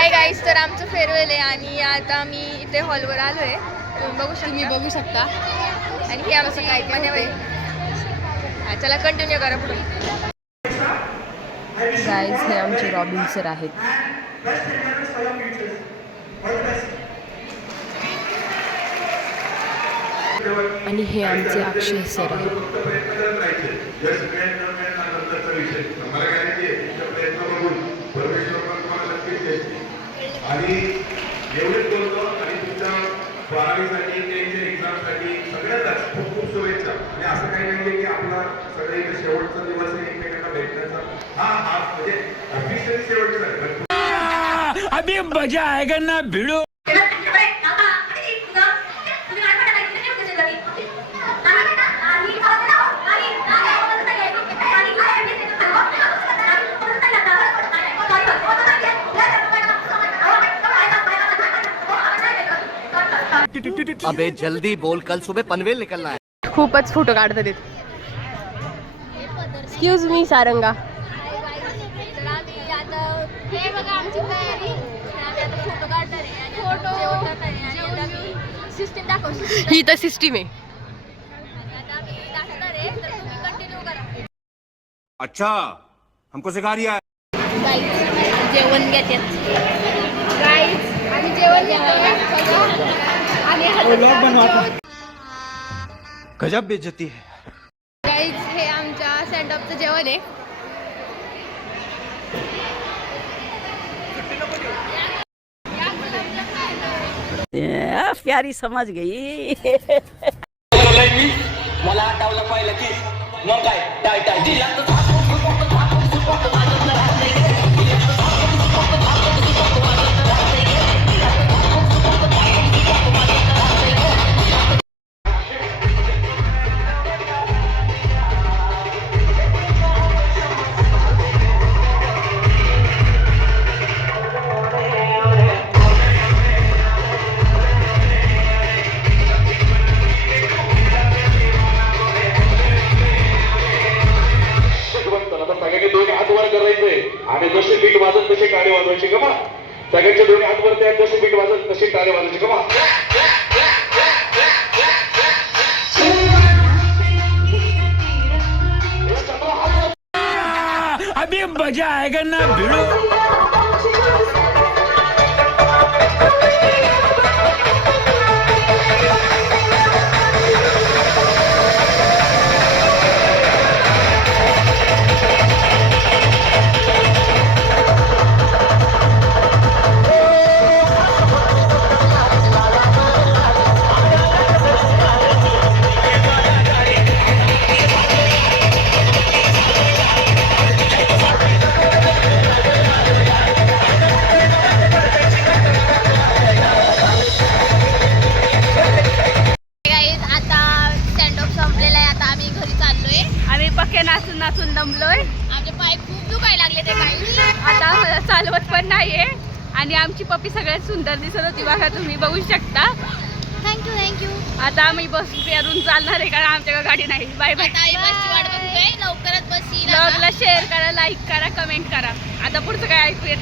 Hi guys, तर आमचं farewell आहे आणि आता मी इथे हॉलवर आलो आहे. तुम्ही बघू शकता. आणि हे आमचं काय काय चला कंटिन्यू करा पुढे. गाईज हे आमचे रॉबिन सर आहेत. आणि हे आमचे अक्षय सर आहेत. आणि एवढेच बोलतो आणि तुमच्या 12वीसाठी टेन्शन एक्झामसाठी सगळ्यांनाच खूप खूप शुभेच्छा. आणि असं काही नाहीये की आपला सगळे शेवटचा दिवस आहे एकमेकांना भेटण्याचा. हा म्हणजे ऑफिशियली शेवटचा आहे. अभी मजा आएगा ना भिड़ो. अबे जल्दी बोल, कल सुबह पनवेल निकलना है. खूपच फोटो काढतात येत. Excuse me Saranga. ही तर सिस्टीम आहे. अच्छा हमको सिखा रिया है. जेवण घेतात गाईज. आम्ही जेवण घेतो. गजब बेइज्जती है. गाईज हे आमच्या सेंड ऑफचं जेवण आहे. प्यारी समझ गई. मला आठवलं पाहिलं की मग काय टाय टाय दोन्ही हात वर करायचे आणि जसे बीट वाजत तसे टाळे वाजवायचे का मग. सगळ्यांचे दोन्ही हात वर त्या जसे बीट वाजत तसे टाळे वाजवायचे का मग. अभी मजा आएगा ना भिड़ो. नाचून नाचून दमलोय. आमचे पाय खूप दुखायला लागले ते काही. आता चालवत पण नाहीये. आणि आमची पप्पी सगळ्यात सुंदर दिसत होती बघा, तुम्ही बघू शकता. थँक्यू. आता आम्ही बस पेरून चालणार आहे कारण आमच्याकडे गाडी नाही. Bye bye. बसची वाट बघतोय. लवकरच बस येईल. ब्लॉगला शेअर करा, लाईक करा, कमेंट करा. आता पुढचं काय ऐकूया.